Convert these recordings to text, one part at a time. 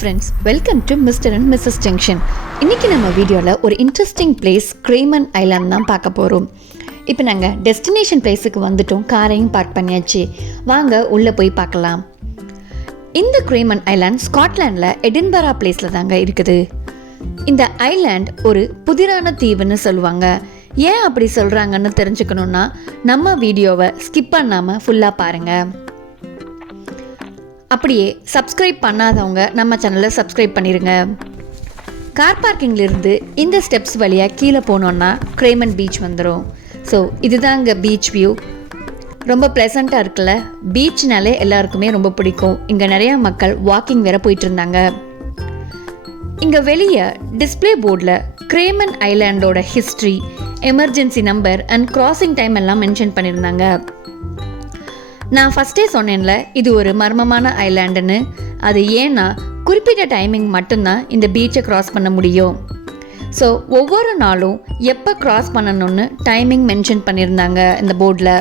Friends, welcome to mister and missus junction. இன்றைக்கி நம்ம வீடியோவில் ஒரு இன்ட்ரெஸ்டிங் பிளேஸ் கிரேமன் ஐலாண்ட் தான் பார்க்க போகிறோம். இப்போ நாங்கள் டெஸ்டினேஷன் பிளேஸுக்கு வந்துட்டோம், காரையும் பார்க் பண்ணியாச்சு. வாங்க உள்ளே போய் பார்க்கலாம். இந்த கிரேமன் ஐலாண்ட் ஸ்காட்லாண்டில் எடின்பரா பிளேஸில் தாங்க இருக்குது. இந்த ஐலாண்ட் ஒரு புதிரான தீவுன்னு சொல்லுவாங்க. ஏன் அப்படி சொல்கிறாங்கன்னு தெரிஞ்சுக்கணுன்னா நம்ம வீடியோவை ஸ்கிப் பண்ணாமல் ஃபுல்லாக பாருங்கள். அப்படியே சப்ஸ்கிரைப் பண்ணாதவங்க நம்ம சேனலை சப்ஸ்கிரைப் பண்ணிடுங்க. கார் பார்க்கிங்லேருந்து இந்த ஸ்டெப்ஸ் வழியாக கீழே போனோன்னா கிரேமன் பீச் வந்துடும். ஸோ இதுதாங்க பீச் வியூ. ரொம்ப ப்ளசண்ட்டாக இருக்குல்ல. பீச்னாலே எல்லாருக்குமே ரொம்ப பிடிக்கும். இங்கே நிறையா மக்கள் வாக்கிங் வேற போயிட்டு இருந்தாங்க. இங்கே வெளியே டிஸ்பிளே போர்டில் கிரேமன் ஐலாண்டோட history, emergency number and crossing time எல்லாம் மென்ஷன் பண்ணியிருந்தாங்க. நான் ஃபஸ்ட்டே சொன்னேன்ல, இது ஒரு மர்மமான ஐலாண்டுன்னு. அது ஏன்னா குறிப்பிட்ட டைமிங் மட்டும்தான் இந்த பீச்சை க்ராஸ் பண்ண முடியும். ஸோ ஒவ்வொரு நாளும் எப்போ க்ராஸ் பண்ணணும்னு டைமிங் மென்ஷன் பண்ணியிருந்தாங்க இந்த போர்டில்.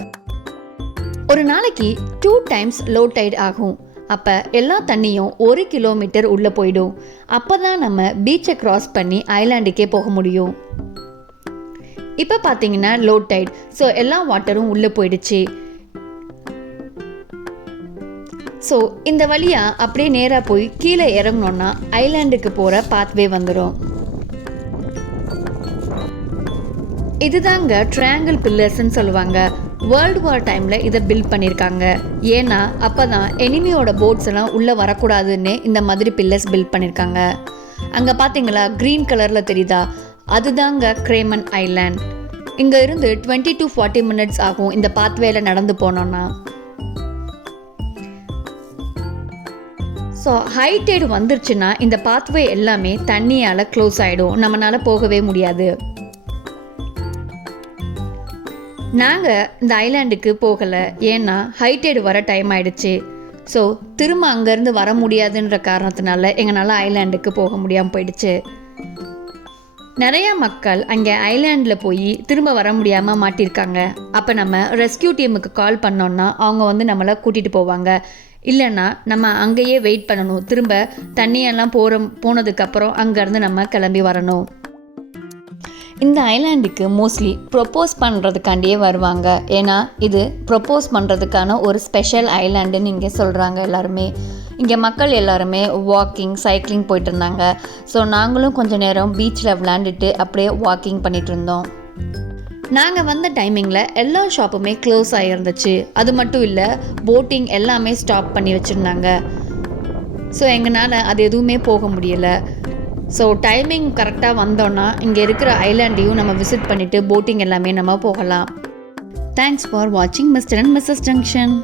ஒரு நாளைக்கு 2 times லோ டைட் ஆகும். அப்போ எல்லா தண்ணியும் 1 kilometer உள்ளே போயிடும். அப்போ தான் நம்ம பீச்சை க்ராஸ் பண்ணி ஐலாண்டுக்கே போக முடியும். இப்போ பார்த்தீங்கன்னா லோ டைட், ஸோ எல்லா வாட்டரும் உள்ளே போயிடுச்சு. ஸோ இந்த வழியாக அப்படியே நேராக போய் கீழே இறங்கணுன்னா ஐலாண்டுக்கு போகிற பாத்வே வந்துடும். இதுதாங்க ட்ரையாங்கிள் பில்லர்ஸ்ன்னு சொல்லுவாங்க. வேர்ல்டு வார் டைமில் இதை பில்ட் பண்ணியிருக்காங்க. ஏன்னா அப்போ தான் எனிமியோட போட்ஸ் எல்லாம் உள்ளே வரக்கூடாதுன்னு இந்த மாதிரி பில்லர்ஸ் பில்ட் பண்ணியிருக்காங்க. அங்கே பார்த்தீங்களா க்ரீன் கலரில் தெரியுதா, அதுதாங்க கிரேமன் ஐலாண்ட். இங்கே இருந்து 20 to 40 minutes ஆகும் இந்த பாத்வேல நடந்து போனோன்னா. ஸோ ஹை டைடு வந்துருச்சுன்னா இந்த பாத்வே எல்லாமே தண்ணியால் க்ளோஸ் ஆகிடும், நம்மளால் போகவே முடியாது. நாங்கள் இந்த ஐலாண்டுக்கு போகலை, ஏன்னா ஹை டைடு வர டைம் ஆயிடுச்சு. ஸோ திரும்ப அங்கேருந்து வர முடியாதுன்ற காரணத்தினால எங்களால் ஐலாண்டுக்கு போக முடியாமல் போயிடுச்சு. நிறையா மக்கள் அங்கே ஐலாண்டில் போய் திரும்ப வர முடியாமல் மாட்டியிருக்காங்க. அப்போ நம்ம ரெஸ்கியூ டீமுக்கு கால் பண்ணோன்னா அவங்க நம்மளை கூட்டிகிட்டு போவாங்க. இல்லைன்னா நம்ம அங்கேயே வெயிட் பண்ணணும். திரும்ப தண்ணியெல்லாம் போனதுக்கப்புறம் அங்கேருந்து நம்ம கிளம்பி வரணும். இந்த ஐலாண்டுக்கு மோஸ்ட்லி ப்ரொப்போஸ் பண்ணுறதுக்காண்டியே வருவாங்க. ஏன்னா இது ப்ரொப்போஸ் பண்ணுறதுக்கான ஒரு ஸ்பெஷல் ஐலாண்டுன்னு இங்கே சொல்கிறாங்க எல்லாருமே. இங்கே மக்கள் எல்லாருமே வாக்கிங், சைக்கிளிங் போயிட்டு இருந்தாங்க. ஸோ நாங்களும் கொஞ்சம் நேரம் பீச்சில் விளையாண்டுட்டு அப்படியே வாக்கிங் பண்ணிகிட்டு இருந்தோம். நாங்கள் வந்த டைமிங்கில் எல்லா ஷாப்புமே க்ளோஸ் ஆகிருந்துச்சு. அது மட்டும் இல்லை, போட்டிங் எல்லாமே ஸ்டாப் பண்ணி வச்சுருந்தாங்க. ஸோ எங்களால் அது எதுவுமே போக முடியலை. ஸோ டைமிங் கரெக்டாக வந்தோன்னா இங்கே இருக்கிற ஐலாண்டையும் நம்ம விசிட் பண்ணிவிட்டு போட்டிங் எல்லாமே நம்ம போகலாம். தேங்க்ஸ் ஃபார் வாட்சிங் மிஸ்டர் அண்ட் மிஸ்ஸஸ் ஜங்ஷன்.